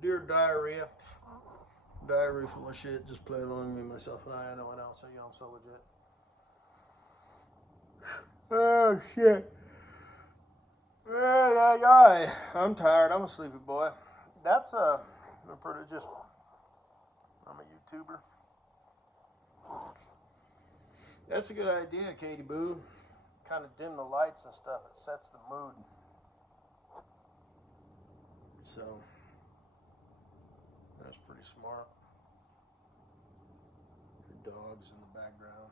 Dear diarrhea. Diary full of shit. Just play along with me, myself, and I. No one else. So, I'm so legit. Oh, shit. Yeah. I'm tired. I'm a sleepy boy. That's a pretty just. I'm a YouTuber. That's a good idea, Katie Boo. Kind of dim the lights and stuff. It sets the mood. So, that's pretty smart. The dogs in the background.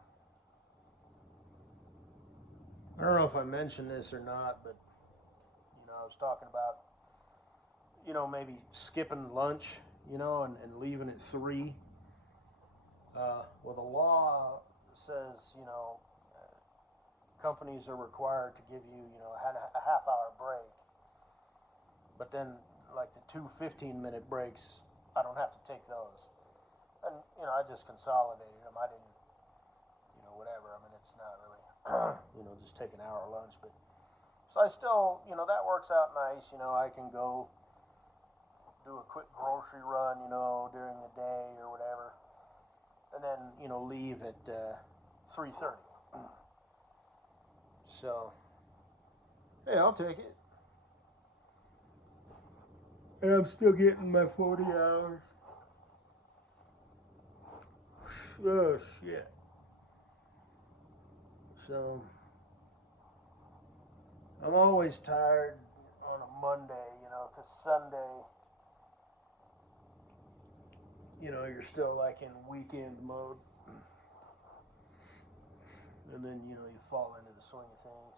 I don't know if I mentioned this or not, but I was talking about maybe skipping lunch, and leaving at 3. Well, the law says, companies are required to give you, a half-hour break. But then, like the 2 15-minute breaks, I don't have to take those. And, I just consolidated them. I didn't, whatever. I mean, it's not really, just take an hour lunch. But so I still, that works out nice. I can go do a quick grocery run, during the day or whatever, and then leave at 3:30. So, hey, I'll take it. And I'm still getting my 40 hours. Oh shit. So, I'm always tired on a Monday, because Sunday, you're still like in weekend mode. And then, you fall into the swing of things.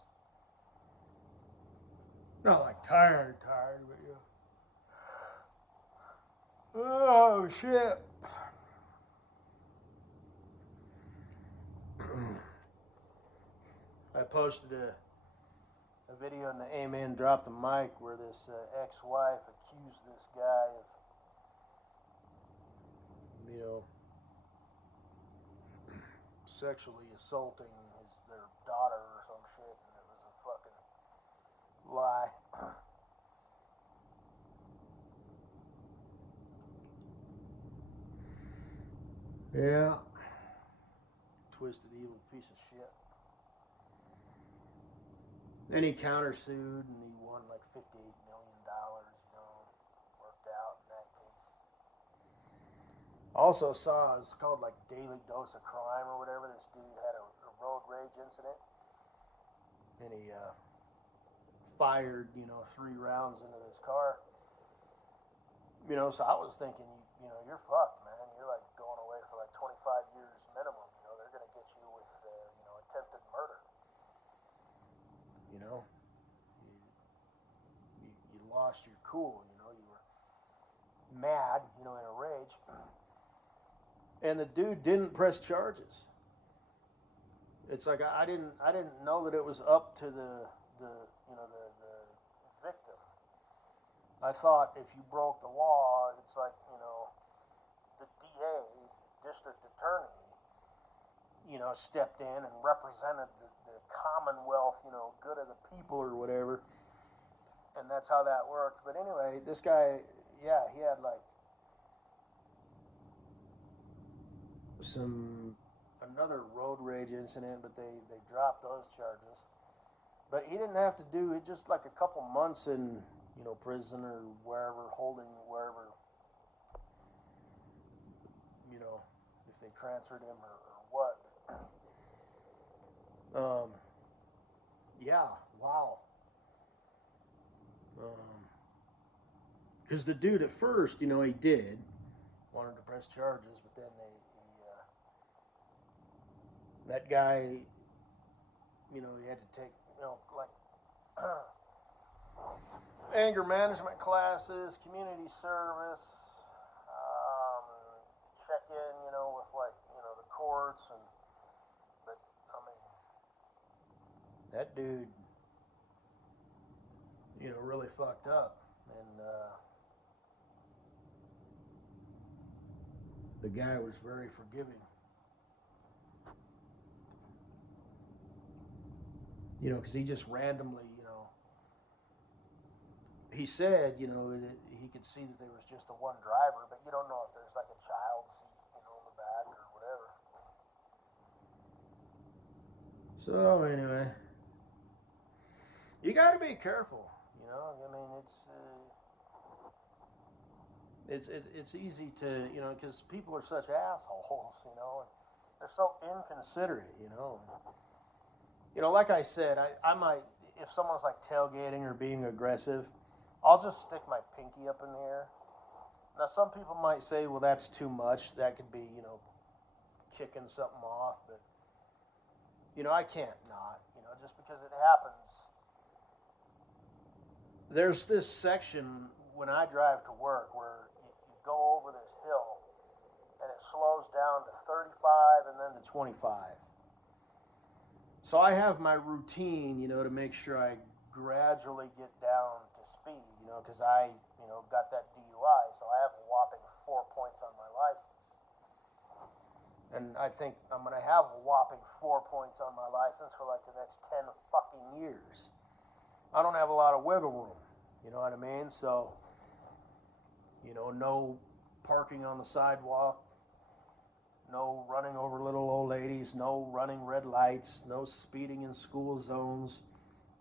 Not like tired, but yeah. Oh shit. I posted a video in the Amen Drop the Mic where this ex-wife accused this guy of, sexually assaulting their daughter or some shit, and it was a fucking lie. Yeah. Twisted evil piece of shit. Then he countersued and he won like $58 million, worked out in that case. Also saw, it's called like Daily Dose of Crime or whatever. This dude had a road rage incident, and he fired, 3 rounds into this car. So I was thinking, you're fucked, man. You're like going away for like 25 years minimum. They're gonna get you with, attempted murder. You lost your cool. You were mad, in a rage, and the dude didn't press charges. It's like I didn't know that it was up to the victim. I thought if you broke the law, it's like the DA, district attorney, stepped in and represented the Commonwealth, good of the people or whatever, and that's how that worked. But anyway, this guy, yeah, he had like another road rage incident, but they dropped those charges. But he didn't have to do it, just like a couple months in prison or wherever, holding wherever, if they transferred him or what. Yeah, wow. Because the dude at first, he did wanted to press charges, but then that guy, he had to take, like anger management classes, community service, check in, with like, the courts, but I mean, that dude, really fucked up, and the guy was very forgiving. Because he just randomly, he said, you know, he could see that there was just the one driver, but you don't know if there's like a child seat, you know, in the back or whatever. So anyway, you got to be careful. You know, I mean, it's easy to, you know, because people are such assholes, you know, and they're so inconsiderate, you know. You know, like I said, I might, if someone's like tailgating or being aggressive, I'll just stick my pinky up in the air. Now, some people might say, well, that's too much. That could be, you know, kicking something off, but, you know, I can't not, you know, just because it happens. There's this section when I drive to work where you go over this hill and it slows down to 35 and then to 25. So I have my routine, you know, to make sure I gradually get down to speed, you know, because I, you know, got that DUI, so I have a whopping 4 points on my license. And I think I'm going to have a whopping 4 points on my license for like the next 10 fucking years. I don't have a lot of wiggle room, you know what I mean? So, you know, no parking on the sidewalk, no running over little old ladies, no running red lights, no speeding in school zones,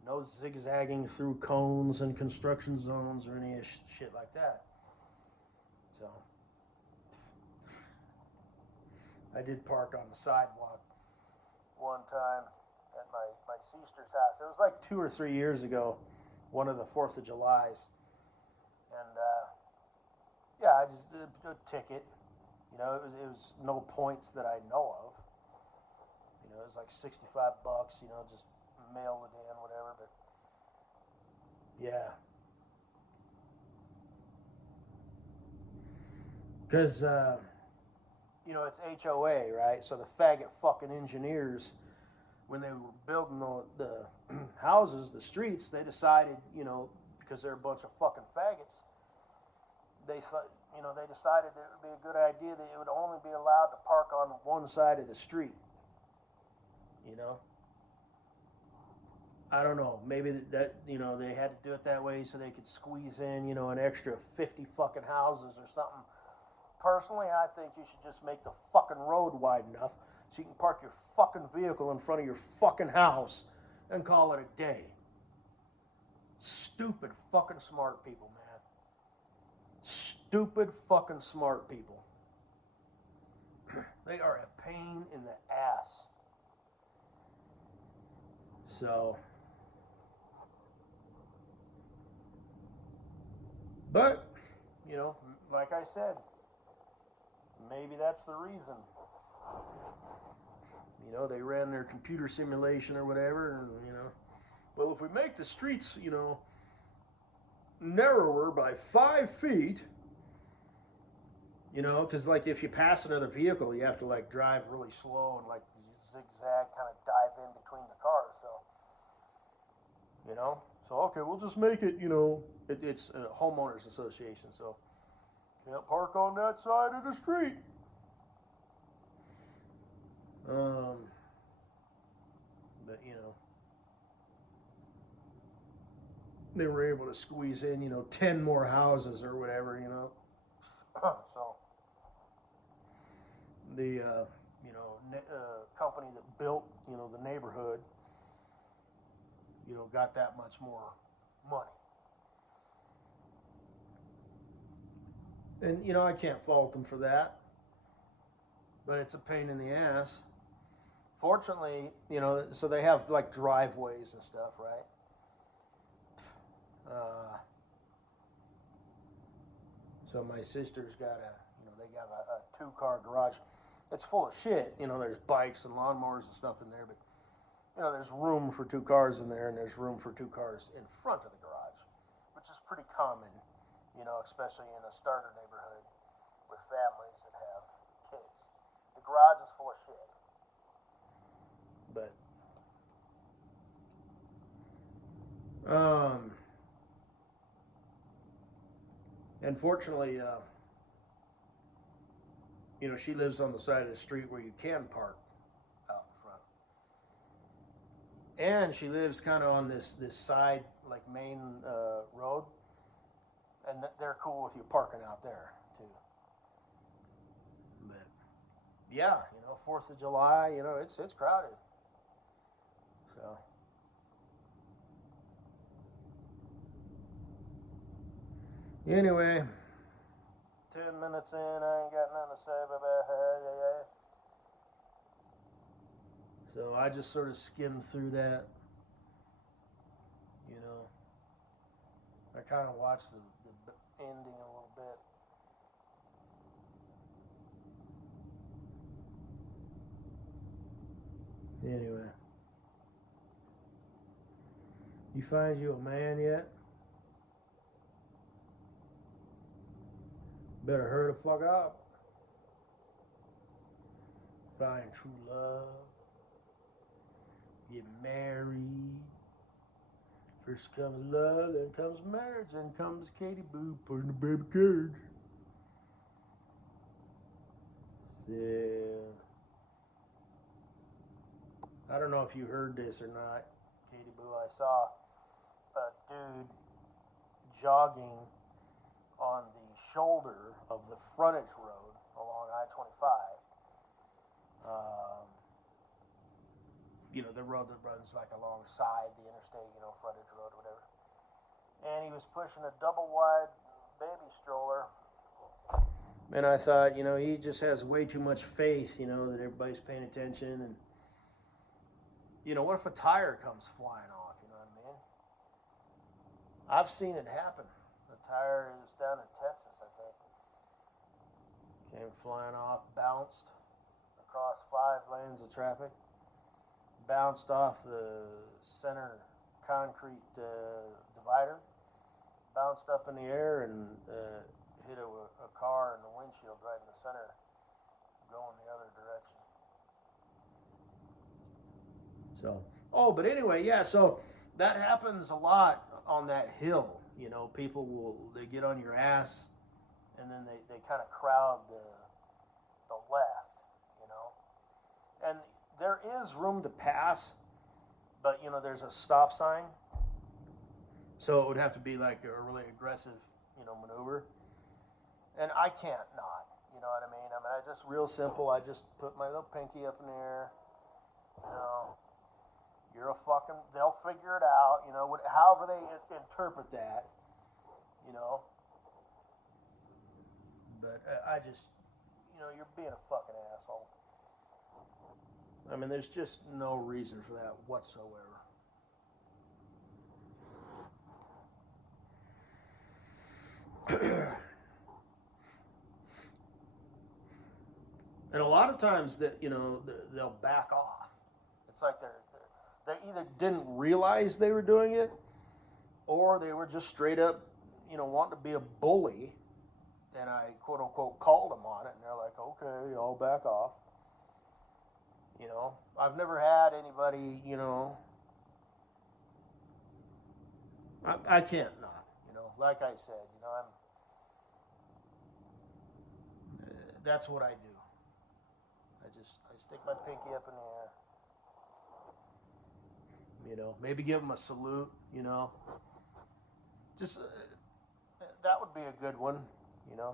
no zigzagging through cones and construction zones or any shit like that. So, I did park on the sidewalk one time at my sister's house. It was like 2 or 3 years ago, one of the 4th of Julys. And, yeah, I just did a ticket. You know, it was no points that I know of. You know, it was like $65, you know, just mail it in, whatever, but yeah. Because, you know, it's HOA, right? So the faggot fucking engineers, when they were building the houses, the streets, they decided, you know, because they're a bunch of fucking faggots, they thought, you know, they decided that it would be a good idea that it would only be allowed to park on one side of the street. You know? I don't know. Maybe that, you know, they had to do it that way so they could squeeze in, you know, an extra 50 fucking houses or something. Personally, I think you should just make the fucking road wide enough so you can park your fucking vehicle in front of your fucking house and call it a day. Stupid fucking smart people, man. Stupid fucking smart people. They are a pain in the ass. So, but, you know, like I said, maybe that's the reason. You know, they ran their computer simulation or whatever, and, you know, well, if we make the streets, you know, narrower by 5 feet, you know, because, like, if you pass another vehicle, you have to, like, drive really slow and, like, zigzag, kind of dive in between the cars, so, you know. So, okay, we'll just make it, you know, it's a homeowners association, so can't park on that side of the street. But, you know, they were able to squeeze in, you know, 10 more houses or whatever, you know. So, the, you know, company that built, you know, the neighborhood, you know, got that much more money. And, you know, I can't fault them for that. But it's a pain in the ass. Fortunately, you know, so they have like driveways and stuff, right? So my sister's got you know, they got a 2-car garage. It's full of shit. You know, there's bikes and lawnmowers and stuff in there, but, you know, there's room for 2 cars in there, and there's room for 2 cars in front of the garage, which is pretty common, you know, especially in a starter neighborhood with families that have kids. The garage is full of shit. But, unfortunately, you know, she lives on the side of the street where you can park out in front. And she lives kind of on this side, like, main road. And they're cool with you parking out there too. But yeah, 4th of July, it's crowded. So anyway, 10 minutes in, I ain't got nothing to say. So I just sort of skimmed through that. I kind of watched the ending a little bit. Anyway, you find you a man yet? Better hurry the fuck up. Find true love. Get married. First comes love, then comes marriage, then comes Katie Boo putting the baby carriage. Yeah. I don't know if you heard this or not, Katie Boo. I saw a dude jogging on the shoulder of the frontage road along I-25. The road that runs like alongside the interstate, frontage road or whatever. And he was pushing a double wide baby stroller. And I thought, he just has way too much faith, that everybody's paying attention. And, what if a tire comes flying off, you know what I mean? I've seen it happen. The tire is down in Texas, I think. Came flying off, bounced across 5 lanes of traffic. Bounced off the center concrete divider, bounced up in the air and hit a car in the windshield right in the center, going the other direction. So, but anyway, yeah, so that happens a lot on that hill. People they get on your ass and then they kind of crowd the left, and there is room to pass, but there's a stop sign, so it would have to be like a really aggressive, maneuver, and I can't not, you know what I mean? I just real simple. I just put my little pinky up in the air, you're a fucking. They'll figure it out, however they interpret that, But I just, you're being a fucking asshole. I mean, there's just no reason for that whatsoever. And a lot of times that they'll back off. It's like they either didn't realize they were doing it, or they were just straight up, wanting to be a bully. And I quote unquote called them on it, and they're like, "Okay, I'll back off." I've never had anybody, I can't not, like I said, that's what I do. I stick my pinky up in the air, maybe give them a salute, just, that would be a good one,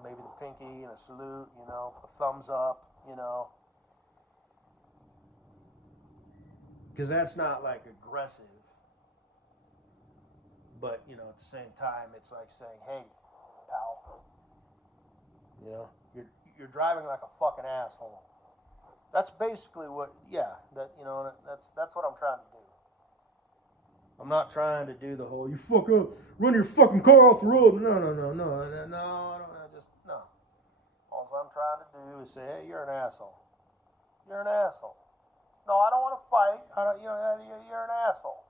maybe the pinky and a salute, a thumbs up, because that's not like aggressive, but at the same time it's like saying, "Hey, pal, you're driving like a fucking asshole." That's basically what, that's what I'm trying to do. I'm not trying to do the whole, "You fuck up, run your fucking car off the road." No. All I'm trying to do is say, "Hey, you're an asshole. You're an asshole. No, I don't want to fight. You're an asshole."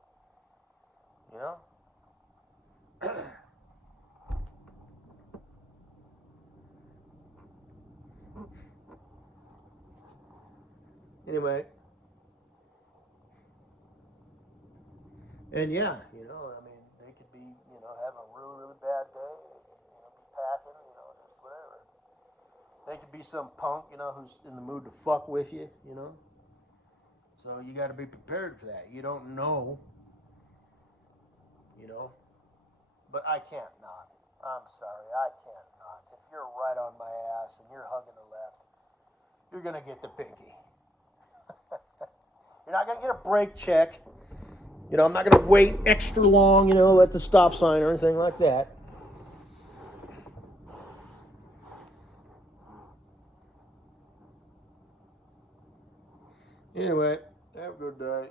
Anyway. And yeah, they could be, having a really, really bad day, be packing, just whatever. They could be some punk, who's in the mood to fuck with you, So you got to be prepared for that. You don't know, But I can't not. I'm sorry, I can't not. If you're right on my ass and you're hugging the left, you're gonna get the pinky. You're not gonna get a brake check. You know, I'm not gonna wait extra long, you know, at the stop sign or anything like that. Anyway, have a good day.